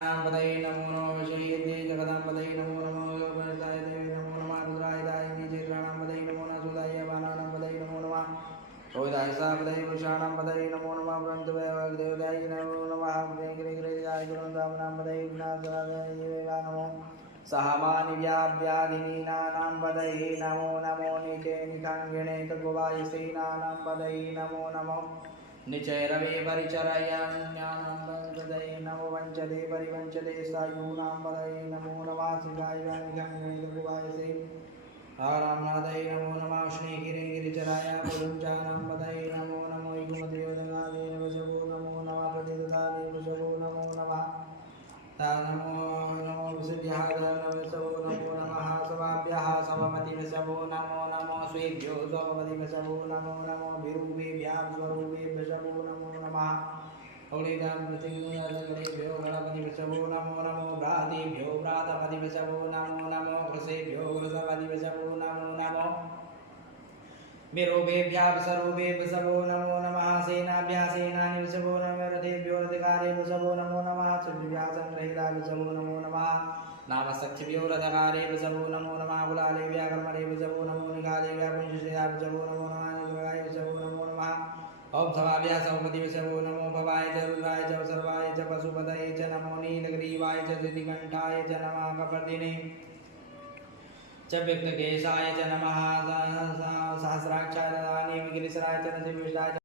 पदये नमो नमः विषयेते जगदांपदये नमो नमः गणेशाय देवे नमो नमः रुद्राय दायिने चेत्राणां पदये नमो नमः सुदाय बाणानां पदये नमो नमः ओदाय सापदये पुरुषाणां पदये नमो नमः ब्रह्मदेवाय देवदाय नमो नमः ग्रेग्रेग्रेयाय गुरुदावनां पदये विनाशाय देवाय नमो सहमानि व्याव्याधिनीनां पदये नमो नमो निचे निकाङ्गिणे तगुवायसेनानां पदये नमो नमः निचैरवे परिचरयान्यानां पदये नमो वञ्चते परिवञ्चते सायूनां पदये नमो नमः शिवाय व्यानिकाङ्गिणे रामनाथये नमो नमः श्रीगिरिगिरिचराय पुरुञ्चानां पदये नमो नमो युगमदेवदेव शभो नमो नमः प्रतिददादेव शभो नमो नमः नमो नमो विशुद्ध्याः नमो शभो नमो नमः सभाभ्यः सभापतिभ्यः शभो नमो नमो स्वेभ्यो स्वपतिभ्यः शभो नमो नमो विरूपेभ्यः स्वरूपेभ्यः शभो नमो नमः औलिदां प्रतिगुणगणेभ्यो गणपतिभ्यः शभो नमो नमो भ्रातेभ्यो भ्रातपतिभ्यः शभो नमो नमो घृसेभ्यो घृसपतिभ्यः शभो नमो नमो विरूपेभ्यः स्वरूपेभ्यः शभो नमो नमः सेनाभ्यः सेनानिभ्यः शभो नमः रथेभ्यो रथकारेभ्यः शभो नमो नमः सुभ्यः संग्रहीताभ्यः शभो नमो नमः नामसख्यभ्यो रथकारेभ्यः शभो नमो नमः कुलालेभ्यः कर्मणेभ्यः शभो नमो निकालेभ्यः पुंजसेनाभ्यः शभो नमो नमः निग्रहाय शभो नमो नमः ओम सभाभ्यः सभापतिभ्यः शभो नमो भवाय च रुद्राय च सर्वाय च पशुपतये च नमो नीलग्रीवाय च सिद्धिकण्ठाय च नमः कपर्दिने च व्यक्तकेशाय च नमः सहस्राक्षाय च गिरिशराय च नृसिंहविष्टाय